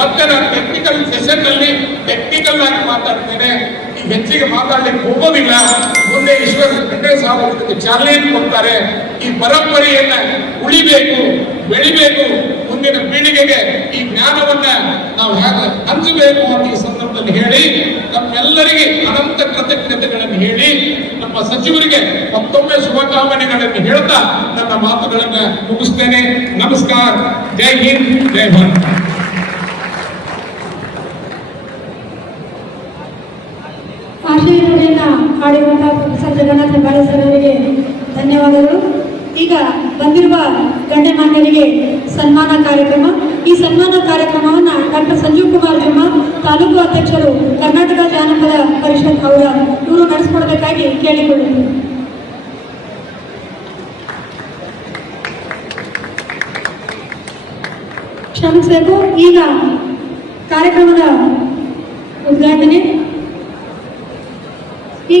ಮತ್ತೆ ನಾನು technical session ನಲ್ಲಿ ಟೆಕ್ನಿಕಲ್ ಆಗಿ ಮಾತಾಡ್ತೇನೆ, ಈಗ ಹೆಚ್ಚಿಗೆ ಮಾತಾಡ್ಲಿಕ್ಕೆ ಹೋಗೋದಿಲ್ಲ. ಮುಂದೆ ಈಶ್ವರ ಖಂಡ್ರೆ ಸಾಹೇಬರು ಇದಕ್ಕೆ ಚಾಲನೆ ಕೊಡ್ತಾರೆ. ಈ ಪರಂಪರೆಯನ್ನ ಉಳಿಬೇಕು, ಬೆಳಿಬೇಕು, ಮುಂದಿನ ಪೀಳಿಗೆಗೆ ಈ ಜ್ಞಾನವನ್ನ ನಾವು ಹೇಗೆ ಹಂಚಬೇಕು ಅಂತ ಈ ಸಂದರ್ಭದಲ್ಲಿ ಹೇಳಿ, ನಮ್ಮೆಲ್ಲರಿಗೆ ಅನಂತ ಕೃತಜ್ಞತೆಗಳನ್ನು ಹೇಳಿ, ನಮ್ಮ ಸಚಿವರಿಗೆ ಮತ್ತೊಮ್ಮೆ ಶುಭಕಾಮನೆಗಳನ್ನು ಹೇಳ್ತಾ ನನ್ನ ಮಾತುಗಳನ್ನ ಮುಗಿಸ್ತೇನೆ. ನಮಸ್ಕಾರ. ಜೈ ಹಿಂದ್, ಜೈ ಭಾರತ್. ಆಶೀರ್ವಾದದಿಂದ ಆಡಿರುವಂತಹ ಪ್ರೊಫೆಸರ್ ಜಗನ್ನಾಥ ಹೆಬ್ಬಾಳೆ ಸರ್ ಅವರಿಗೆ ಧನ್ಯವಾದಗಳು. ಈಗ ಬಂದಿರುವ ಗಣ್ಯಮಾನ್ಯರಿಗೆ ಸನ್ಮಾನ ಕಾರ್ಯಕ್ರಮ. ಈ ಸನ್ಮಾನ ಕಾರ್ಯಕ್ರಮವನ್ನು ಡಾಕ್ಟರ್ ಸಂಜೀವ್ ಕುಮಾರ್ ಜುಮ್ಮ, ತಾಲೂಕು ಅಧ್ಯಕ್ಷರು, ಕರ್ನಾಟಕ ಜಾನಪದ ಪರಿಷತ್ ಇವರು ನಡೆಸಿಕೊಡಬೇಕಾಗಿ ಕೇಳಿಕೊಳ್ಳುತ್ತೇವೆ. ಕ್ಷಮಿಸಬೇಕು. ಈಗ ಕಾರ್ಯಕ್ರಮದ ಉದ್ಘಾಟನೆ. ಈ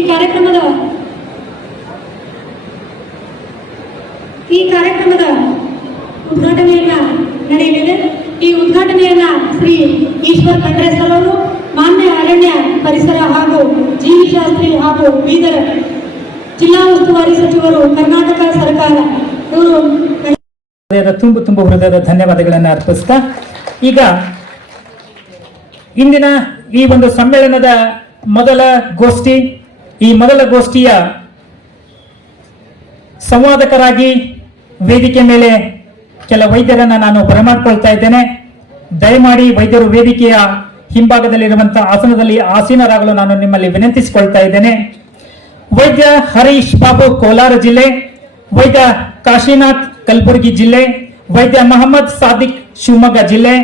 ಕಾರ್ಯಕ್ರಮದ ಉದ್ಘಾಟನೆಯನ್ನ ನಡೆಯಲಿದೆ. ಈ ಉದ್ಘಾಟನೆಯನ್ನ ಶ್ರೀ ಈಶ್ವರ್ ಖಂಡ್ರೆ ಸರ್ ಅವರು, ಮಾನ್ಯ ಅರಣ್ಯ ಪರಿಸರ ಹಾಗೂ ಜೀವಿಶಾಸ್ತ್ರಿ ಹಾಗೂ ಬೀದರ್ ಜಿಲ್ಲಾ ಉಸ್ತುವಾರಿ ಸಚಿವರು, ಕರ್ನಾಟಕ ಸರ್ಕಾರ ಇವರು ತುಂಬ ಹೃದಯದ ಧನ್ಯವಾದಗಳನ್ನು ಅರ್ಪಿಸ್ತಾ, ಈಗ ಇಂದಿನ ಈ ಒಂದು ಸಮ್ಮೇಳನದ ಮೊದಲ ಗೋಷ್ಠಿ, ಈ ಮೊದಲ ಗೋಷ್ಠಿಯ ಸಂವಾದಕರಾಗಿ ವೇದಿಕೆ ಮೇಲೆ ಕೆಲ ವೈದ್ಯರನ್ನ ನಾನು ಬರಮಾಡ್ಕೊಳ್ತಾ ಇದ್ದೇನೆ. ದಯಮಾಡಿ ವೈದ್ಯರು ವೇದಿಕೆಯ ಹಿಂಭಾಗದಲ್ಲಿರುವಂತಹ ಆಸನದಲ್ಲಿ ಆಸೀನರಾಗಲು ನಾನು ನಿಮ್ಮಲ್ಲಿ ವಿನಂತಿಸಿಕೊಳ್ತಾ ಇದ್ದೇನೆ. ವೈದ್ಯ ಹರೀಶ್ ಬಾಬು ಕೋಲಾರ ಜಿಲ್ಲೆ, ವೈದ್ಯ ಕಾಶಿನಾಥ್ ಕಲಬುರಗಿ ಜಿಲ್ಲೆ, ವೈದ್ಯ ಮೊಹಮ್ಮದ್ ಸಾದಿಕ್ ಶಿವಮೊಗ್ಗ ಜಿಲ್ಲೆ,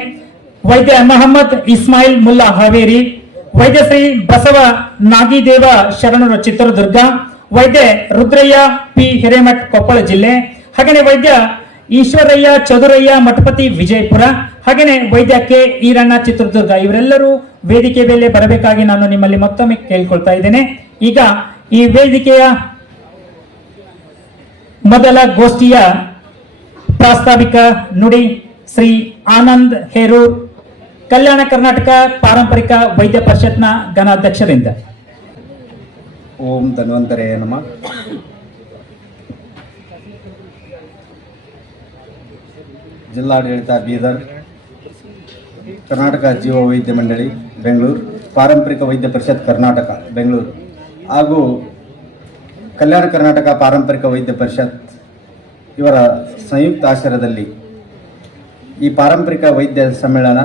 ವೈದ್ಯ ಮೊಹಮ್ಮದ್ ಇಸ್ಮಾಯಿಲ್ ಮುಲ್ಲಾ ಹಾವೇರಿ, ವೈದ್ಯ ಶ್ರೀ ಬಸವ ನಾಗಿದೇವ ಶರಣರು ಚಿತ್ರದುರ್ಗ, ವೈದ್ಯ ರುದ್ರಯ್ಯ ಪಿ ಹಿರೇಮಠ್ ಕೊಪ್ಪಳ ಜಿಲ್ಲೆ, ಹಾಗೆಯೇ ವೈದ್ಯ ಈಶ್ವರಯ್ಯ ಚದುರಯ್ಯ ಮಠಪತಿ ವಿಜಯಪುರ, ಹಾಗೆಯೇ ವೈದ್ಯ ಕೆ ಈರಣ್ಣ ಚಿತ್ರದುರ್ಗ. ಇವರೆಲ್ಲರೂ ವೇದಿಕೆ ಮೇಲೆ ಬರಬೇಕಾಗಿ ನಾನು ನಿಮ್ಮಲ್ಲಿ ಮತ್ತೊಮ್ಮೆ ಕೇಳಿಕೊಳ್ತಾ ಇದ್ದೇನೆ. ಈಗ ಈ ವೇದಿಕೆಯ ಮೊದಲ ಗೋಷ್ಠಿಯ ಪ್ರಾಸ್ತಾವಿಕ ನುಡಿ ಶ್ರೀ ಆನಂದ್ ಹೇರೂರ್, ಕಲ್ಯಾಣ ಕರ್ನಾಟಕ ಪಾರಂಪರಿಕ ವೈದ್ಯ ಪರಿಷತ್ನ ಘನಾಧ್ಯಕ್ಷರಿಂದ. ಓಂ ಧನ್ವಂತರೇ ನಮಃ. ಜಿಲ್ಲಾಡಳಿತ ಬೀದರ್, ಕರ್ನಾಟಕ ಜೀವ ವೈದ್ಯ ಮಂಡಳಿ ಬೆಂಗಳೂರು, ಪಾರಂಪರಿಕ ವೈದ್ಯ ಪರಿಷತ್ ಕರ್ನಾಟಕ ಬೆಂಗಳೂರು ಹಾಗೂ ಕಲ್ಯಾಣ ಕರ್ನಾಟಕ ಪಾರಂಪರಿಕ ವೈದ್ಯ ಪರಿಷತ್ ಇವರ ಸಂಯುಕ್ತ ಆಶ್ರಯದಲ್ಲಿ ಈ ಪಾರಂಪರಿಕ ವೈದ್ಯ ಸಮ್ಮೇಳನ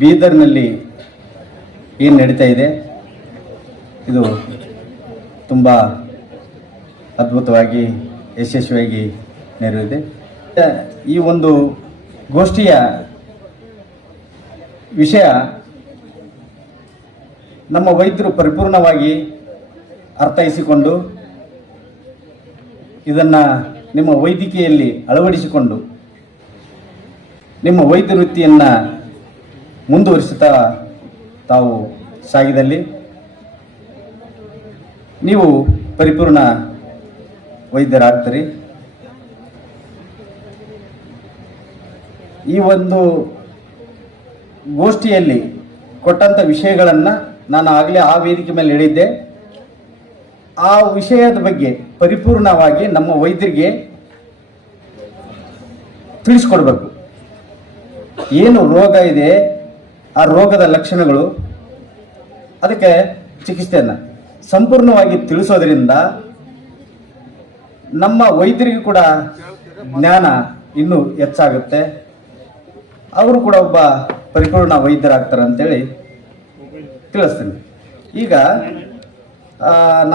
ಬೀದರ್ನಲ್ಲಿ ಏನು ನಡೀತಾ ಇದೆ, ಇದು ತುಂಬ ಅದ್ಭುತವಾಗಿ ಯಶಸ್ವಿಯಾಗಿ ನೆರವೇರಿದೆ. ಈ ಒಂದು ಗೋಷ್ಠಿಯ ವಿಷಯ ನಮ್ಮ ವೈದ್ಯರು ಪರಿಪೂರ್ಣವಾಗಿ ಅರ್ಥೈಸಿಕೊಂಡು ಇದನ್ನು ನಿಮ್ಮ ವೈದ್ಯಕೀಯಲ್ಲಿ ಅಳವಡಿಸಿಕೊಂಡು ನಿಮ್ಮ ವೈದ್ಯ ವೃತ್ತಿಯನ್ನು ಮುಂದುವರಿಸುತ್ತಾ ತಾವು ಸಾಗಿದಲ್ಲಿ ನೀವು ಪರಿಪೂರ್ಣ ವೈದ್ಯರಾಗ್ತೀರಿ. ಈ ಒಂದು ಗೋಷ್ಠಿಯಲ್ಲಿ ಕೊಟ್ಟಂಥ ವಿಷಯಗಳನ್ನು ನಾನು ಆಗಲೇ ಆ ವೇದಿಕೆ ಮೇಲೆ ಹೇಳಿದ್ದೆ. ಆ ವಿಷಯದ ಬಗ್ಗೆ ಪರಿಪೂರ್ಣವಾಗಿ ನಮ್ಮ ವೈದ್ಯರಿಗೆ ತಿಳಿಸ್ಕೊಡ್ಬೇಕು. ಏನು ರೋಗ ಇದೆ, ಆ ರೋಗದ ಲಕ್ಷಣಗಳು, ಅದಕ್ಕೆ ಚಿಕಿತ್ಸೆಯನ್ನು ಸಂಪೂರ್ಣವಾಗಿ ತಿಳಿಸೋದ್ರಿಂದ ನಮ್ಮ ವೈದ್ಯರಿಗೂ ಕೂಡ ಜ್ಞಾನ ಇನ್ನೂ ಹೆಚ್ಚಾಗುತ್ತೆ. ಅವರು ಕೂಡ ಒಬ್ಬ ಪರಿಪೂರ್ಣ ವೈದ್ಯರಾಗ್ತಾರೆ ಅಂತೇಳಿ ತಿಳಿಸ್ತೀನಿ. ಈಗ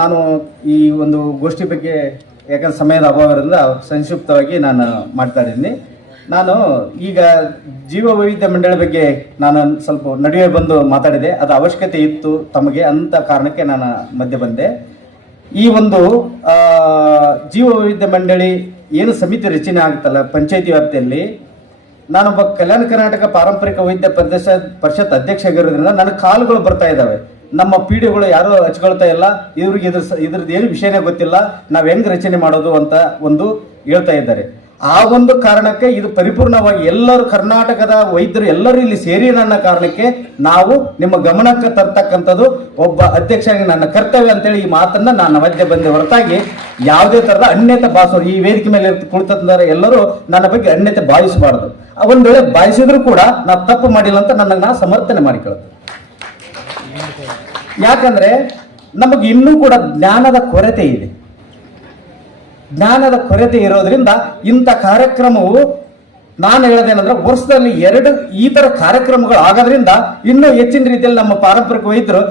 ನಾನು ಈ ಒಂದು ಗೋಷ್ಠಿ ಬಗ್ಗೆ ಯಾಕಂದ್ರೆ ಸಮಯದ ಅಭಾವದಿಂದ ಸಂಕ್ಷಿಪ್ತವಾಗಿ ನಾನು ಮಾಡ್ತಾ ಇದ್ದೀನಿ. ನಾನು ಈಗ ಜೀವ ವೈವಿಧ್ಯ ಮಂಡಳಿ ಬಗ್ಗೆ ನಾನು ಸ್ವಲ್ಪ ನಡುವೆ ಬಂದು ಮಾತಾಡಿದೆ. ಅದು ಅವಶ್ಯಕತೆ ಇತ್ತು ತಮಗೆ ಅಂತ ಕಾರಣಕ್ಕೆ ನಾನು ಮಧ್ಯೆ ಬಂದೆ. ಈ ಒಂದು ಜೀವ ವೈವಿಧ್ಯ ಮಂಡಳಿ ಏನು ಸಮಿತಿ ರಚನೆ ಆಗುತ್ತಲ್ಲ ಪಂಚಾಯತಿ ವ್ಯಾಪ್ತಿಯಲ್ಲಿ, ನಾನೊಬ್ಬ ಕಲ್ಯಾಣ ಕರ್ನಾಟಕ ಪಾರಂಪರಿಕ ವೈದ್ಯ ಪರಿಷತ್ ಅಧ್ಯಕ್ಷ ಆಗಿರೋದ್ರಿಂದ ನನಗೆ ಕಾಲುಗಳು ಬರ್ತಾ ಇದ್ದಾವೆ. ನಮ್ಮ ಪೀಡಿಗಳು ಯಾರೂ ಹಚ್ಕೊಳ್ತಾ ಇಲ್ಲ, ಇದ್ರದ್ದು ಏನು ವಿಷಯನೇ ಗೊತ್ತಿಲ್ಲ, ನಾವು ಹೆಂಗೆ ರಚನೆ ಮಾಡೋದು ಅಂತ ಒಂದು ಹೇಳ್ತಾ ಇದ್ದಾರೆ. ಆ ಒಂದು ಕಾರಣಕ್ಕೆ ಇದು ಪರಿಪೂರ್ಣವಾಗಿ ಎಲ್ಲರೂ ಕರ್ನಾಟಕದ ವೈದ್ಯರು ಎಲ್ಲರೂ ಇಲ್ಲಿ ಸೇರಿ ನನ್ನ ಕಾರಣಕ್ಕೆ ನಾವು ನಿಮ್ಮ ಗಮನಕ್ಕೆ ತರ್ತಕ್ಕಂಥದ್ದು ಒಬ್ಬ ಅಧ್ಯಕ್ಷನಾಗಿ ನನ್ನ ಕರ್ತವ್ಯ ಅಂತೇಳಿ ಈ ಮಾತನ್ನ ನಾನು ಮಧ್ಯೆ ಬಂದೆ ಹೊರತಾಗಿ ಯಾವುದೇ ತರದ ಅನ್ಯತೆ ಭಾವಿಸೋರು ಈ ವೇದಿಕೆ ಮೇಲೆ ಕುಳಿತಂದರೆ ಎಲ್ಲರೂ ನನ್ನ ಬಗ್ಗೆ ಅನ್ಯತೆ ಭಾವಿಸಬಾರದು. ಒಂದ್ ವೇಳೆ ಭಾವಿಸಿದ್ರು ಕೂಡ ನಾ ತಪ್ಪು ಮಾಡಿಲ್ಲ ಅಂತ ನನಗೆ ನಾ ಸಮರ್ಥನೆ ಮಾಡಿಕೊಳ್ಳೋದು. ಯಾಕಂದ್ರೆ ನಮಗೆ ಇನ್ನೂ ಕೂಡ ಜ್ಞಾನದ ಕೊರತೆ ಇದೆ. ಜ್ಞಾನದ ಕೊರತೆ ಇರೋದ್ರಿಂದ ಇಂಥ ಕಾರ್ಯಕ್ರಮವು ನಾನು ಹೇಳೋದೇನಂದ್ರೆ ವರ್ಷದಲ್ಲಿ 2 ಈ ತರ ಕಾರ್ಯಕ್ರಮಗಳು ಆಗೋದ್ರಿಂದ ಇನ್ನೂ ಹೆಚ್ಚಿನ ರೀತಿಯಲ್ಲಿ ನಮ್ಮ ಪಾರಂಪರಿಕ ವೈದ್ಯರು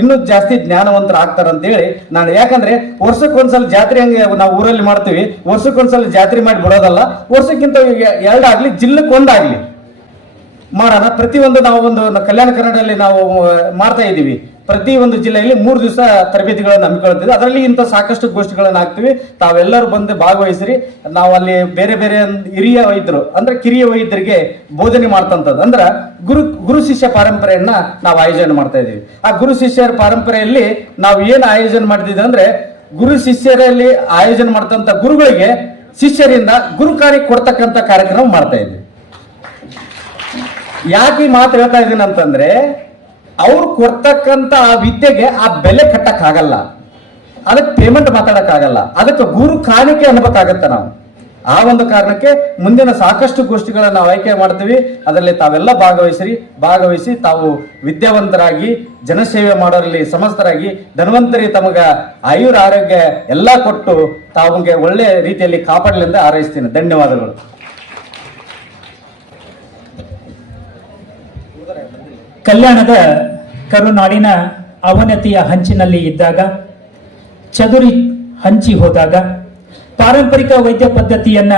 ಇನ್ನೂ ಜಾಸ್ತಿ ಜ್ಞಾನವಂತರು ಆಗ್ತಾರೆ ಅಂತ ಹೇಳಿ ನಾನು, ಯಾಕಂದ್ರೆ ವರ್ಷಕ್ಕೊಂದ್ಸಲ ಜಾತ್ರೆ ಹಂಗೆ ನಾವು ಊರಲ್ಲಿ ಮಾಡ್ತೀವಿ, ವರ್ಷಕ್ಕೊಂದ್ಸಲ ಜಾತ್ರೆ ಮಾಡಿ ಬಿಡೋದಲ್ಲ, ವರ್ಷಕ್ಕಿಂತ 2 ಆಗ್ಲಿ ಜಿಲ್ಲೆಗೊಂದಾಗ್ಲಿ ಮಾಡೋಣ. ಪ್ರತಿಯೊಂದು ನಾವು ಒಂದು ಕಲ್ಯಾಣ ಕರ್ನಾಟಕದಲ್ಲಿ ನಾವು ಮಾಡ್ತಾ ಇದ್ದೀವಿ. ಪ್ರತಿ ಒಂದು ಜಿಲ್ಲೆಯಲ್ಲಿ 3 ದಿವಸ ತರಬೇತಿಗಳನ್ನು ಹಮ್ಮಿಕೊಳ್ತೀವಿ. ಅದರಲ್ಲಿ ಇಂಥ ಸಾಕಷ್ಟು ಗೋಷ್ಠಿಗಳನ್ನು ಹಾಕ್ತಿವಿ. ತಾವೆಲ್ಲರೂ ಬಂದು ಭಾಗವಹಿಸ್ರಿ. ನಾವು ಅಲ್ಲಿ ಬೇರೆ ಬೇರೆ ಹಿರಿಯ ವೈದ್ಯರು ಅಂದ್ರೆ ಕಿರಿಯ ವೈದ್ಯರಿಗೆ ಬೋಧನೆ ಮಾಡ್ತಂಥದ್ದು ಅಂದ್ರೆ ಗುರು ಶಿಷ್ಯ ಪರಂಪರೆಯನ್ನ ನಾವು ಆಯೋಜನೆ ಮಾಡ್ತಾ ಇದೀವಿ. ಆ ಗುರು ಶಿಷ್ಯರ ಪರಂಪರೆಯಲ್ಲಿ ನಾವು ಏನು ಆಯೋಜನೆ ಮಾಡ್ತಿದ್ವಿ ಅಂದ್ರೆ ಗುರು ಶಿಷ್ಯರಲ್ಲಿ ಆಯೋಜನೆ ಮಾಡ್ತಂತ ಗುರುಗಳಿಗೆ ಶಿಷ್ಯರಿಂದ ಗುರು ಕಾರ್ಯ ಕೊಡ್ತಕ್ಕಂಥ ಕಾರ್ಯಕ್ರಮ ಮಾಡ್ತಾ ಇದ್ವಿ. ಯಾಕೆ ಈ ಮಾತು ಹೇಳ್ತಾ ಇದ್ದೀನಿ ಅಂತಂದ್ರೆ ಅವ್ರು ಕೊಡ್ತಕ್ಕಂತ ಆ ವಿದ್ಯೆಗೆ ಆ ಬೆಲೆ ಕಟ್ಟಕ್ಕಾಗಲ್ಲ, ಅದಕ್ಕೆ ಪೇಮೆಂಟ್ ಮಾತಾಡಕ್ಕಾಗಲ್ಲ, ಅದಕ್ಕೆ ಗುರು ಕಾಣಿಕೆ ಅನ್ಬೇಕಾಗತ್ತೆ ನಾವು. ಆ ಒಂದು ಕಾರಣಕ್ಕೆ ಮುಂದಿನ ಸಾಕಷ್ಟು ಗೋಷ್ಠಿಗಳನ್ನ ನಾವು ಆಯ್ಕೆ ಮಾಡ್ತೀವಿ. ಅದರಲ್ಲಿ ತಾವೆಲ್ಲ ಭಾಗವಹಿಸಿ ತಾವು ವಿದ್ಯಾವಂತರಾಗಿ ಜನಸೇವೆ ಮಾಡೋರಲ್ಲಿ ಸಮಸ್ತರಾಗಿ ಧನ್ವಂತರಿ ತಮಗ ಆಯುರ್ ಆರೋಗ್ಯ ಎಲ್ಲ ಕೊಟ್ಟು ತಾವಿಗೆ ಒಳ್ಳೆ ರೀತಿಯಲ್ಲಿ ಕಾಪಾಡಲಿ ಎಂದು ಹಾರೈಸ್ತೀನಿ. ಧನ್ಯವಾದಗಳು. ಕಲ್ಯಾಣದ ಕರುನಾಡಿನ ಅವನತಿಯ ಹಂಚಿನಲ್ಲಿ ಇದ್ದಾಗ, ಚದುರಿ ಹಂಚಿ ಹೋದಾಗ ಪಾರಂಪರಿಕ ವೈದ್ಯ ಪದ್ಧತಿಯನ್ನ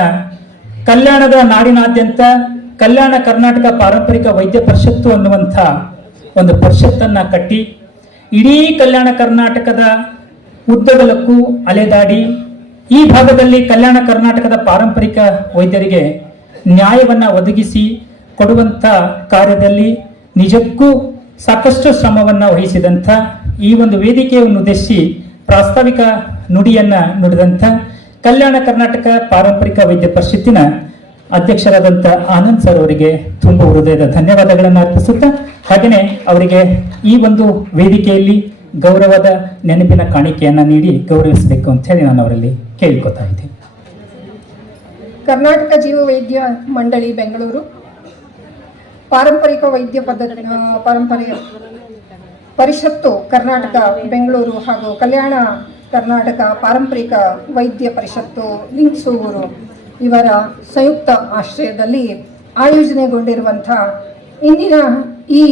ಕಲ್ಯಾಣದ ನಾಡಿನಾದ್ಯಂತ ಕಲ್ಯಾಣ ಕರ್ನಾಟಕ ಪಾರಂಪರಿಕ ವೈದ್ಯ ಪರಿಷತ್ತು ಅನ್ನುವಂಥ ಒಂದು ಪರಿಷತ್ತನ್ನ ಕಟ್ಟಿ ಇಡೀ ಕಲ್ಯಾಣ ಕರ್ನಾಟಕದ ಉದ್ದಗಲಕ್ಕೂ ಅಲೆದಾಡಿ ಈ ಭಾಗದಲ್ಲಿ ಕಲ್ಯಾಣ ಕರ್ನಾಟಕದ ಪಾರಂಪರಿಕ ವೈದ್ಯರಿಗೆ ನ್ಯಾಯವನ್ನ ಒದಗಿಸಿ ಕೊಡುವಂಥ ಕಾರ್ಯದಲ್ಲಿ ನಿಜಕ್ಕೂ ಸಾಕಷ್ಟು ಶ್ರಮವನ್ನ ವಹಿಸಿದಂಥ ಈ ಒಂದು ವೇದಿಕೆಯನ್ನು ಉದ್ದೇಶಿಸಿ ಪ್ರಾಸ್ತಾವಿಕ ನುಡಿಯನ್ನ ನುಡಿದಂಥ ಕಲ್ಯಾಣ ಕರ್ನಾಟಕ ಪಾರಂಪರಿಕ ವೈದ್ಯ ಪರಿಷತ್ತಿನ ಅಧ್ಯಕ್ಷರಾದಂಥ ಆನಂದ್ ಸರ್ ಅವರಿಗೆ ತುಂಬ ಹೃದಯದ ಧನ್ಯವಾದಗಳನ್ನು ಅರ್ಪಿಸುತ್ತಾ, ಹಾಗೆಯೇ ಅವರಿಗೆ ಈ ಒಂದು ವೇದಿಕೆಯಲ್ಲಿ ಗೌರವದ ನೆನಪಿನ ಕಾಣಿಕೆಯನ್ನ ನೀಡಿ ಗೌರವಿಸಬೇಕು ಅಂತ ಹೇಳಿ ನಾನು ಅವರಲ್ಲಿ ಕೇಳಿಕೊತಾ ಇದ್ದೀನಿ. ಕರ್ನಾಟಕ ಜೀವ ವೈದ್ಯ ಮಂಡಳಿ ಬೆಂಗಳೂರು ಪಾರಂಪರಿಕ ವೈದ್ಯ ಪರಂಪರೆಯ ಪರಿಷತ್ತು ಕರ್ನಾಟಕ ಬೆಂಗಳೂರು ಹಾಗೂ ಕಲ್ಯಾಣ ಕರ್ನಾಟಕ ಪಾರಂಪರಿಕ ವೈದ್ಯ ಪರಿಷತ್ತು ಲಿಂಗಸೂರು ಇವರ ಸಂಯುಕ್ತ ಆಶ್ರಯದಲ್ಲಿ ಆಯೋಜನೆಗೊಂಡಿರುವಂಥ ಇಂದಿನ ಈ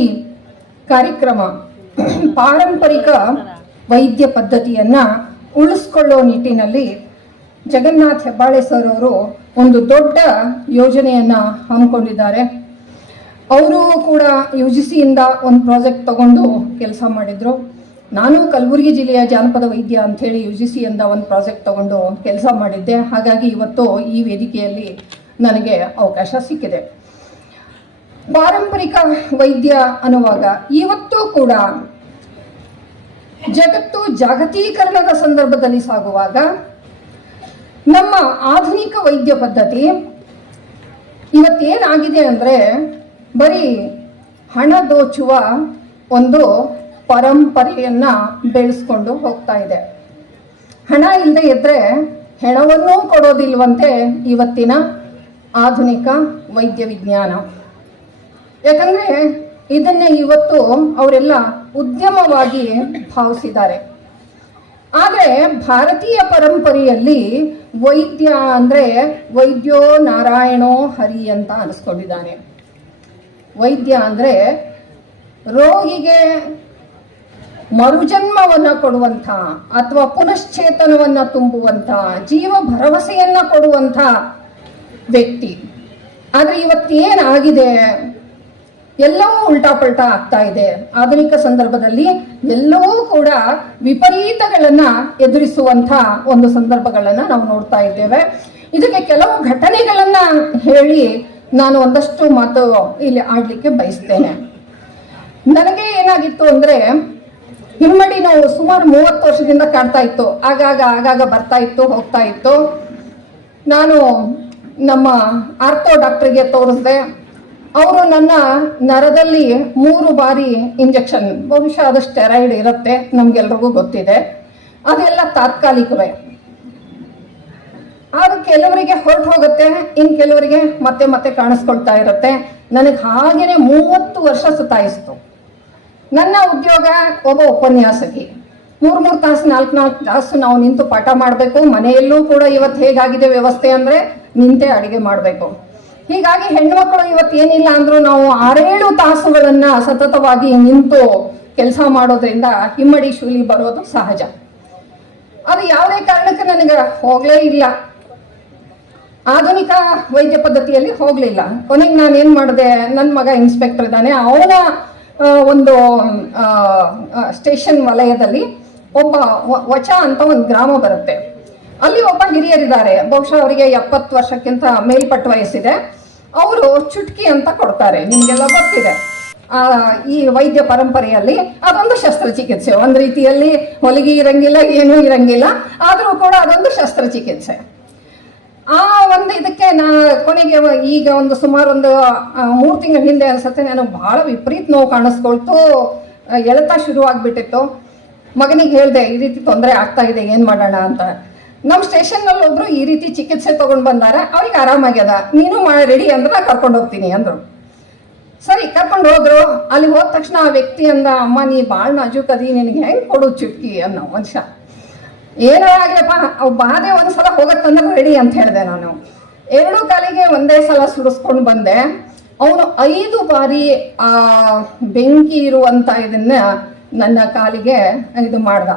ಕಾರ್ಯಕ್ರಮ ಪಾರಂಪರಿಕ ವೈದ್ಯ ಪದ್ಧತಿಯನ್ನು ಉಳಿಸ್ಕೊಳ್ಳೋ ನಿಟ್ಟಿನಲ್ಲಿ ಜಗನ್ನಾಥ್ ಹೆಬ್ಬಾಳೆ ಸರ್ ಅವರು ಒಂದು ದೊಡ್ಡ ಯೋಜನೆಯನ್ನು ಹಮ್ಮಿಕೊಂಡಿದ್ದಾರೆ. ಅವರು ಕೂಡ UGCಯಿಂದ ಒಂದು ಪ್ರಾಜೆಕ್ಟ್ ತಗೊಂಡು ಕೆಲಸ ಮಾಡಿದ್ರು. ನಾನು ಕಲಬುರಗಿ ಜಿಲ್ಲೆಯ ಜಾನಪದ ವೈದ್ಯ ಅಂಥೇಳಿ UGCಯಿಂದ ಒಂದು ಪ್ರಾಜೆಕ್ಟ್ ತಗೊಂಡು ಕೆಲಸ ಮಾಡಿದ್ದೆ. ಹಾಗಾಗಿ ಇವತ್ತು ಈ ವೇದಿಕೆಯಲ್ಲಿ ನನಗೆ ಅವಕಾಶ ಸಿಕ್ಕಿದೆ. ಪಾರಂಪರಿಕ ವೈದ್ಯ ಅನ್ನುವಾಗ ಇವತ್ತು ಕೂಡ ಜಗತ್ತು ಜಾಗತೀಕರಣದ ಸಂದರ್ಭದಲ್ಲಿ ಸಾಗುವಾಗ ನಮ್ಮ ಆಧುನಿಕ ವೈದ್ಯ ಪದ್ಧತಿ ಇವತ್ತೇನಾಗಿದೆ ಅಂದರೆ ಬರೀ ಹಣ ದೋಚುವ ಒಂದು ಪರಂಪರೆಯನ್ನು ಬೆಳೆಸ್ಕೊಂಡು ಹೋಗ್ತಾ ಇದೆ. ಹಣ ಇಲ್ಲದೆ ಇದ್ದರೆ ಹೆಣವನ್ನೂ ಕೊಡೋದಿಲ್ವಂತೆ ಇವತ್ತಿನ ಆಧುನಿಕ ವೈದ್ಯ ವಿಜ್ಞಾನ. ಯಾಕಂದರೆ ಇದನ್ನೇ ಇವತ್ತು ಅವರೆಲ್ಲ ಉದ್ಯಮವಾಗಿ ಭಾವಿಸಿದ್ದಾರೆ. ಆದರೆ ಭಾರತೀಯ ಪರಂಪರೆಯಲ್ಲಿ ವೈದ್ಯ ಅಂದರೆ ವೈದ್ಯೋ ನಾರಾಯಣೋ ಹರಿ ಅಂತ ಅನಿಸ್ಕೊಂಡಿದ್ದಾನೆ. ವೈದ್ಯ ಅಂದರೆ ರೋಗಿಗೆ ಮರುಜನ್ಮವನ್ನು ಕೊಡುವಂಥ ಅಥವಾ ಪುನಶ್ಚೇತನವನ್ನು ತುಂಬುವಂಥ ಜೀವ ಭರವಸೆಯನ್ನು ಕೊಡುವಂಥ ವ್ಯಕ್ತಿ. ಆದರೆ ಇವತ್ತೇನಾಗಿದೆ, ಎಲ್ಲವೂ ಉಲ್ಟಾ ಪಲ್ಟಾ ಆಗ್ತಾ ಇದೆ. ಆಧುನಿಕ ಸಂದರ್ಭದಲ್ಲಿ ಎಲ್ಲವೂ ಕೂಡ ವಿಪರೀತಗಳನ್ನು ಎದುರಿಸುವಂಥ ಒಂದು ಸಂದರ್ಭಗಳನ್ನು ನಾವು ನೋಡ್ತಾ ಇದ್ದೇವೆ. ಇದಕ್ಕೆ ಕೆಲವು ಘಟನೆಗಳನ್ನು ಹೇಳಿ ನಾನು ಒಂದಷ್ಟು ಮಾತು ಇಲ್ಲಿ ಆಡಲಿಕ್ಕೆ ಬಯಸ್ತೇನೆ. ನನಗೆ ಏನಾಗಿತ್ತು ಅಂದರೆ ಹಿಮ್ಮಡಿ ನೋವು ಸುಮಾರು 30 ವರ್ಷದಿಂದ ಕಾಡ್ತಾ ಇತ್ತು. ಆಗಾಗ ಬರ್ತಾ ಇತ್ತು, ಹೋಗ್ತಾ ಇತ್ತು. ನಾನು ನಮ್ಮ ಆರ್ಥೋ ಡಾಕ್ಟರ್ಗೆ ತೋರಿಸಿದೆ. ಅವರು ನನ್ನ ನರದಲ್ಲಿ 3 ಬಾರಿ ಇಂಜೆಕ್ಷನ್, ಬಹುಶಃ ಅದು ಸ್ಟೆರಾಯ್ಡ್ ಇರುತ್ತೆ, ನಮ್ಗೆಲ್ರಿಗೂ ಗೊತ್ತಿದೆ, ಅದೆಲ್ಲ ತಾತ್ಕಾಲಿಕವೇ. ಅದು ಕೆಲವರಿಗೆ ಹೊರಟು ಹೋಗುತ್ತೆ, ಇನ್ನು ಕೆಲವರಿಗೆ ಮತ್ತೆ ಮತ್ತೆ ಕಾಣಿಸ್ಕೊಳ್ತಾ ಇರುತ್ತೆ. ನನಗೆ ಹಾಗೇನೆ 30 ವರ್ಷ ಸುತ್ತಾಯಿಸ್ತು. ನನ್ನ ಉದ್ಯೋಗ ಒಬ್ಬ ಉಪನ್ಯಾಸಕಿ, 3 ತಾಸು 4 ತಾಸು ನಾವು ನಿಂತು ಪಾಠ ಮಾಡಬೇಕು. ಮನೆಯಲ್ಲೂ ಕೂಡ ಇವತ್ತು ಹೇಗಾಗಿದೆ ವ್ಯವಸ್ಥೆ ಅಂದರೆ ನಿಂತೇ ಅಡಿಗೆ ಮಾಡಬೇಕು. ಹೀಗಾಗಿ ಹೆಣ್ಮಕ್ಳು ಇವತ್ತು ಏನಿಲ್ಲ ಅಂದ್ರೂ ನಾವು 6-7 ತಾಸುಗಳನ್ನ ಸತತವಾಗಿ ನಿಂತು ಕೆಲಸ ಮಾಡೋದ್ರಿಂದ ಹಿಮ್ಮಡಿ ಶೂಲಿ ಬರೋದು ಸಹಜ. ಅದು ಯಾವುದೇ ಕಾರಣಕ್ಕೆ ನನಗೆ ಹೋಗಲೇ ಇಲ್ಲ, ಆಧುನಿಕ ವೈದ್ಯ ಪದ್ಧತಿಯಲ್ಲಿ ಹೋಗಲಿಲ್ಲ. ಕೊನೆಗೆ ನಾನು ಏನು ಮಾಡಿದೆ, ನನ್ನ ಮಗ ಇನ್ಸ್ಪೆಕ್ಟರ್ ಇದ್ದಾನೆ, ಅವನ ಒಂದು ಸ್ಟೇಷನ್ ವಲಯದಲ್ಲಿ ಒಬ್ಬ ವಚ ಅಂತ ಒಂದು ಗ್ರಾಮ ಬರುತ್ತೆ. ಅಲ್ಲಿ ಒಬ್ಬ ಹಿರಿಯರಿದ್ದಾರೆ, ಬಹುಶಃ ಅವರಿಗೆ 70 ವರ್ಷಕ್ಕಿಂತ ಮೇಲ್ಪಟ್ಟ ವಯಸ್ಸಿದೆ. ಅವರು ಚುಟ್ಕಿ ಅಂತ ಕೊಡ್ತಾರೆ, ನಿಮಗೆಲ್ಲ ಗೊತ್ತಿದೆ. ಈ ವೈದ್ಯ ಪರಂಪರೆಯಲ್ಲಿ ಅದೊಂದು ಶಸ್ತ್ರಚಿಕಿತ್ಸೆ, ಒಂದು ರೀತಿಯಲ್ಲಿ ಹೊಲಿಗೆ ಇರಂಗಿಲ್ಲ, ಏನೂ ಇರಂಗಿಲ್ಲ, ಆದರೂ ಕೂಡ ಅದೊಂದು ಶಸ್ತ್ರಚಿಕಿತ್ಸೆ. ಆ ಒಂದು ಇದಕ್ಕೆ ಕೊನೆಗೆ ಈಗ ಸುಮಾರು 3 ತಿಂಗಳ ಹಿಂದೆ ಅನ್ಸುತ್ತೆ, ನನಗೆ ಬಹಳ ವಿಪರೀತ ನೋವು ಕಾಣಿಸ್ಕೊಳ್ತು, ಎಳೆತ ಶುರು ಆಗ್ಬಿಟ್ಟಿತ್ತು. ಮಗನಿಗೆ ಹೇಳಿದೆ, ಈ ರೀತಿ ತೊಂದರೆ ಆಗ್ತಾ ಇದೆ, ಏನು ಮಾಡೋಣ ಅಂತ. ನಮ್ಮ ಸ್ಟೇಷನ್ನಲ್ಲಿ ಒಬ್ರು ಈ ರೀತಿ ಚಿಕಿತ್ಸೆ ತಗೊಂಡು ಬಂದಾರ, ಅವ್ರಿಗೆ ಆರಾಮಾಗ್ಯದ, ನೀನು ರೆಡಿ ಅಂದ್ರೆ ಕರ್ಕೊಂಡು ಹೋಗ್ತೀನಿ ಅಂದರು. ಸರಿ, ಕರ್ಕೊಂಡು ಹೋದ್ರು. ಅಲ್ಲಿ ಹೋದ ತಕ್ಷಣ ಆ ವ್ಯಕ್ತಿ ಅಂದ, ಅಮ್ಮ ನೀ ಭಾಳ ನಾಜೂಕದಿ, ನಿನಗೆ ಹೆಂಗೆ ಕೊಡು ಚುಟ್ಕಿ ಅನ್ನೋ ಮನುಷ್ಯ. ಏನೋ ಆಗ್ಲಪ್ಪ, ಅವು ಬಾಧೆ ಒಂದ್ಸಲ ಹೋಗತ್ತಂದ್ರೆ ರೆಡಿ ಅಂತ ಹೇಳಿದೆ ನಾನು. 2 ಕಾಲಿಗೆ ಒಂದೇ ಸಲ ಸುಡಿಸ್ಕೊಂಡು ಬಂದೆ. ಅವನು 5 ಬಾರಿ ಆ ಬೆಂಕಿ ಇರುವಂತ ಇದನ್ನ ನನ್ನ ಕಾಲಿಗೆ ಇದು ಮಾಡ್ದ,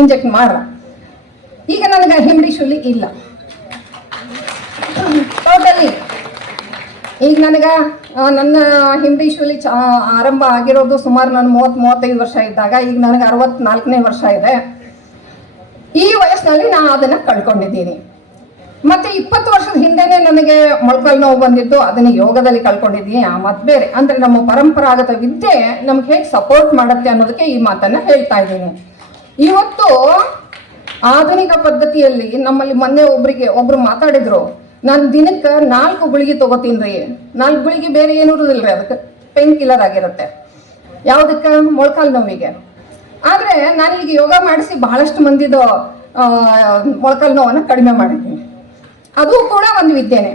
ಇಂಜೆಕ್ಟ್ ಮಾಡ್ದ. ಈಗ ನನಗೆ ಹಿಮ್ಮಡಿ ಶೂಲಿ ಇಲ್ಲ ಟೋಟಲಿ. ಈಗ ನನಗೆ ನನ್ನ ಹಿಮ್ಮಡಿ ಶೂಲಿ ಆರಂಭ ಆಗಿರೋದು ಸುಮಾರು ನಾನು 30-35 ವರ್ಷ ಇದ್ದಾಗ, ಈಗ ನನಗೆ 64ನೇ ವರ್ಷ ಇದೆ. ಈ ವಯಸ್ಸಿನಲ್ಲಿ ನಾನು ಅದನ್ನ ಕಳ್ಕೊಂಡಿದ್ದೀನಿ. ಮತ್ತೆ 20 ವರ್ಷದ ಹಿಂದೆನೆ ನನಗೆ ಮೊಳಕಾಲು ನೋವು ಬಂದಿದ್ದು, ಅದನ್ನ ಯೋಗದಲ್ಲಿ ಕಳ್ಕೊಂಡಿದ್ದೀನಿ. ಆ ಮಾತು ಬೇರೆ. ಅಂದ್ರೆ ನಮ್ಮ ಪರಂಪರಾಗತ ವಿದ್ಯೆ ನಮ್ಗೆ ಹೇಗೆ ಸಪೋರ್ಟ್ ಮಾಡುತ್ತೆ ಅನ್ನೋದಕ್ಕೆ ಈ ಮಾತನ್ನ ಹೇಳ್ತಾ ಇದ್ದೀನಿ. ಇವತ್ತು ಆಧುನಿಕ ಪದ್ಧತಿಯಲ್ಲಿ ನಮ್ಮಲ್ಲಿ ಮೊನ್ನೆ ಒಬ್ರು ಮಾತಾಡಿದ್ರು, ನಾನು ದಿನಕ್ಕೆ 4 ಗುಳಿಗೆ ತಗೋತೀನಿ. 4 ಗುಳಿಗೆ ಬೇರೆ ಏನೂ ಇರೋದಿಲ್ರಿ, ಅದಕ್ಕೆ ಪೇನ್ ಕಿಲ್ಲರ್ ಆಗಿರುತ್ತೆ. ಯಾವುದಕ್ಕೆ? ಮೊಳಕಾಲು ನೋವಿಗೆ. ಆದರೆ ನಾನು ಈಗ ಯೋಗ ಮಾಡಿಸಿ ಬಹಳಷ್ಟು ಮಂದಿದು ಮೊಳಕಾಲು ನೋವನ್ನು ಕಡಿಮೆ ಮಾಡಿದ್ದೀನಿ. ಅದು ಕೂಡ ಒಂದು ವಿದ್ಯೆನೆ.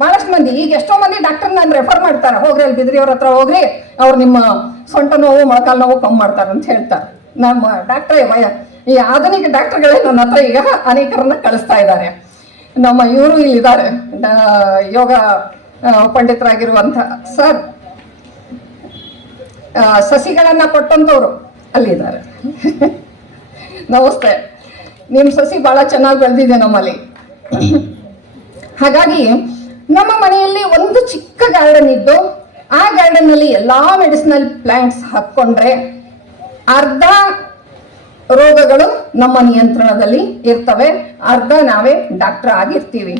ಬಹಳಷ್ಟು ಮಂದಿ, ಈಗ ಎಷ್ಟೋ ಮಂದಿ ಡಾಕ್ಟರ್ ನಾನು ರೆಫರ್ ಮಾಡ್ತಾರೆ, ಹೋಗ್ರಿ ಅಲ್ಲಿ ಬಿದ್ರಿಯವ್ರ ಹತ್ರ ಹೋಗ್ರಿ, ಅವ್ರು ನಿಮ್ಮ ಸೊಂಟ ನೋವು ಮೊಳಕಾಲು ನೋವು ಕಮ್ಮಿ ಮಾಡ್ತಾರೆ ಅಂತ ಹೇಳ್ತಾರೆ. ನಮ್ಮ ಡಾಕ್ಟ್ರೇ ಈ ಆಧುನಿಕ ಡಾಕ್ಟರ್ಗಳೇ ನನ್ನ ಹತ್ರ ಈಗ ಅನೇಕರನ್ನ ಕಳಿಸ್ತಾ ಇದ್ದಾರೆ. ನಮ್ಮ ಇವರು ಇಲ್ಲಿದ್ದಾರೆ, ಯೋಗ ಪಂಡಿತರಾಗಿರುವಂಥ ಸರ್, ಸಸಿಗಳನ್ನ ಕೊಟ್ಟಂತವ್ರು ಅಲ್ಲಿದ್ದಾರೆ. ನಮಸ್ತೆ. ನಿಮ್ಮ ಸಸಿ ಬಹಳ ಚೆನ್ನಾಗಿ ಬೆಳೆದಿದೆ ನಮ್ಮಲ್ಲಿ. ಹಾಗಾಗಿ ನಮ್ಮ ಮನೆಯಲ್ಲಿ ಒಂದು ಚಿಕ್ಕ ಗಾರ್ಡನ್ ಇದ್ದು, ಆ ಗಾರ್ಡನ್ ನಲ್ಲಿ ಎಲ್ಲಾ ಮೆಡಿಸಿನಲ್ ಪ್ಲಾಂಟ್ಸ್ ಹಾಕೊಂಡ್ರೆ ಅರ್ಧ ರೋಗಗಳು ನಮ್ಮ ನಿಯಂತ್ರಣದಲ್ಲಿ ಇರ್ತವೆ, ಅರ್ಧ ನಾವೇ ಡಾಕ್ಟರ್ ಆಗಿರ್ತೀವಿ.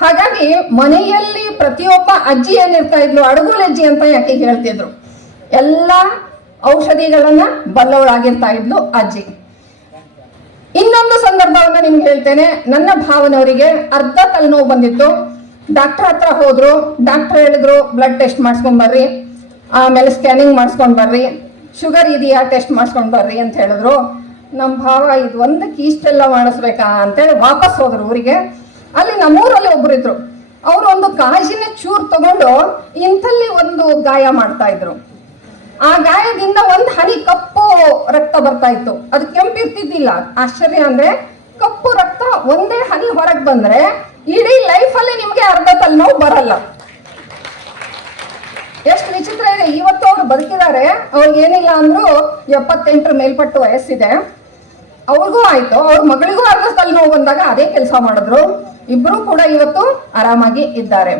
ಹಾಗಾಗಿ ಮನೆಯಲ್ಲಿ ಪ್ರತಿಯೊಬ್ಬ ಅಜ್ಜಿ ಏನಿರ್ತಾ ಇದ್ಲು, ಅಡುಗುಲಜ್ಜಿ ಅಂತ ಯಾಕೆ ಹೇಳ್ತಿದ್ರು, ಎಲ್ಲ ಔಷಧಿಗಳನ್ನ ಬಲ್ಲವಳಾಗಿರ್ತಾ ಇದ್ಲು ಅಜ್ಜಿ. ಇನ್ನೊಂದು ಸಂದರ್ಭವನ್ನ ನಿಮ್ಗೆ ಹೇಳ್ತೇನೆ. ನನ್ನ ಭಾವನವರಿಗೆ ಅರ್ಧ ತಲೆನೋವು ಬಂದಿತ್ತು. ಡಾಕ್ಟರ್ ಹತ್ರ ಹೋದ್ರು. ಡಾಕ್ಟರ್ ಹೇಳಿದ್ರು, ಬ್ಲಡ್ ಟೆಸ್ಟ್ ಮಾಡಿಸ್ಕೊಂಡ್ ಬರ್ರಿ, ಆಮೇಲೆ ಸ್ಕ್ಯಾನಿಂಗ್ ಮಾಡಿಸ್ಕೊಂಡ್ ಬರ್ರಿ, ಶುಗರ್ ಇದೆಯಾ ಟೆಸ್ಟ್ ಮಾಡಿಸ್ಕೊಂಡ್ ಬರ್ರಿ ಅಂತ ಹೇಳಿದ್ರು. ನಮ್ಮ ಭಾವ ಇದು ಒಂದಕ್ಕೆ ಇಷ್ಟೆಲ್ಲ ಮಾಡಿಸ್ಬೇಕಾ ಅಂತೇಳಿ ವಾಪಸ್ ಹೋದ್ರು ಊರಿಗೆ. ಅಲ್ಲಿ ನಮ್ಮೂರಲ್ಲಿ ಒಬ್ರು ಇದ್ರು. ಅವರು ಒಂದು ಕಾಜಿನ ಚೂರು ತಗೊಂಡು ಇಂಥಲ್ಲಿ ಒಂದು ಗಾಯ ಮಾಡ್ತಾ ಇದ್ರು. ಆ ಗಾಯದಿಂದ 1 ಹನಿ ಕಪ್ಪು ರಕ್ತ ಬರ್ತಾ ಇತ್ತು. ಅದು ಕೆಂಪಿರ್ತಿದ್ದಿಲ್ಲ. ಆಶ್ಚರ್ಯ ಅಂದ್ರೆ ಕಪ್ಪು ರಕ್ತ ಒಂದೇ ಹನಿ ಹೊರಗೆ ಬಂದ್ರೆ ಇಡೀ ಲೈಫಲ್ಲಿ ನಿಮ್ಗೆ ಅರ್ಧ ತಲೆನೋವು ಬರಲ್ಲ. ಎಷ್ಟು ವಿಚಿತ್ರ ಇದೆ. ಇವತ್ತು ಅವ್ರು ಬದುಕಿದ್ದಾರೆ. ಅವ್ರಿಗೆ ಏನಿಲ್ಲ ಅಂದ್ರೂ 78 ಮೇಲ್ಪಟ್ಟು ವಯಸ್ಸಿದೆ. ಅವ್ರಿಗೂ ಆಯ್ತು, ಅವ್ರ ಮಗಳಿಗೂ ಅರ್ಧ ತಲೆನೋವು ಬಂದಾಗ ಅದೇ ಕೆಲಸ ಮಾಡಿದ್ರು. ಇಬ್ರು ಕೂಡ ಇವತ್ತು ಆರಾಮಾಗಿ ಇದ್ದಾರೆ.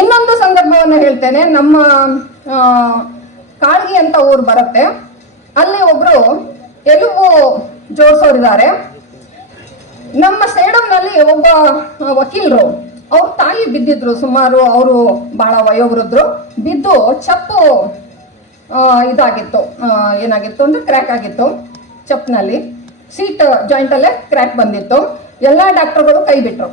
ಇನ್ನೊಂದು ಸಂದರ್ಭವನ್ನು ಹೇಳ್ತೇನೆ. ನಮ್ಮ ಕಾಳ್ಗಿ ಅಂತ ಊರು ಬರುತ್ತೆ. ಅಲ್ಲಿ ಒಬ್ರು ಎಲುಬು ಜೋಡಿಸೋರಿದ್ದಾರೆ. ನಮ್ಮ ಸೇಡಂನಲ್ಲಿ ಒಬ್ಬ ವಕೀಲರು, ಅವ್ರ ತಾಯಿ ಬಿದ್ದಿದ್ರು. ಸುಮಾರು ಅವರು ಬಹಳ ವಯೋವೃದ್ಧರು. ಬಿದ್ದು ಚಪ್ಪು ಇದಾಗಿತ್ತು. ಏನಾಗಿತ್ತು ಅಂದ್ರೆ ಕ್ರ್ಯಾಕ್ ಆಗಿತ್ತು ಚಪ್ನಲ್ಲಿ. ಸೀಟ್ ಜಾಯಿಂಟ್ ಅಲ್ಲೇ ಕ್ರ್ಯಾಕ್ ಬಂದಿತ್ತು. ಎಲ್ಲ ಡಾಕ್ಟರ್ಗಳು ಕೈ ಬಿಟ್ರು.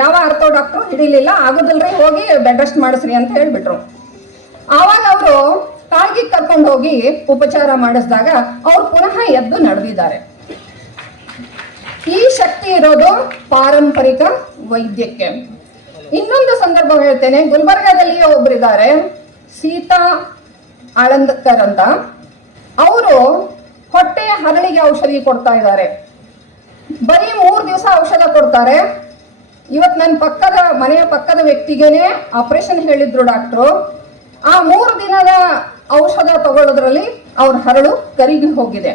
ಯಾವ ಅರ್ಥೋ ಡಾಕ್ಟ್ರು ಹಿಡಿಲಿಲ್ಲ, ಆಗೋದಿಲ್ರಿ ಹೋಗಿ ಬೆಡ್ ರೆಸ್ಟ್ ಮಾಡಿಸ್ರಿ ಅಂತ ಹೇಳ್ಬಿಟ್ರು. ಆವಾಗ ಅವರು ಕಾಲ್ಗೆ ಕರ್ಕೊಂಡು ಹೋಗಿ ಉಪಚಾರ ಮಾಡಿಸಿದಾಗ ಅವ್ರು ಪುನಃ ಎದ್ದು ನಡೆದಿದ್ದಾರೆ. ಈ ಶಕ್ತಿ ಇರೋದು ಪಾರಂಪರಿಕ ವೈದ್ಯಕ್ಕೆ. ಇನ್ನೊಂದು ಸಂದರ್ಭ ಹೇಳ್ತೇನೆ. ಗುಲ್ಬರ್ಗಾದಲ್ಲಿಯೇ ಒಬ್ಬರಿದ್ದಾರೆ, ಸೀತಾ ಆಳಂದಕರ್ ಅಂತ. ಅವರು ಹೊಟ್ಟೆಯ ಹರಳಿಗೆ ಔಷಧಿ ಕೊಡ್ತಾ ಇದ್ದಾರೆ. ಬರೀ 3 ದಿವಸ ಔಷಧ ಕೊಡ್ತಾರೆ. ಇವತ್ತು ನನ್ನ ಮನೆಯ ಪಕ್ಕದ ವ್ಯಕ್ತಿಗೇನೆ ಆಪರೇಷನ್ ಹೇಳಿದ್ರು ಡಾಕ್ಟ್ರು. ಆ 3 ದಿನದ ಔಷಧ ತಗೊಳ್ಳೋದ್ರಲ್ಲಿ ಅವ್ರ ಹರಳು ಕರಿಗಿ ಹೋಗಿದೆ.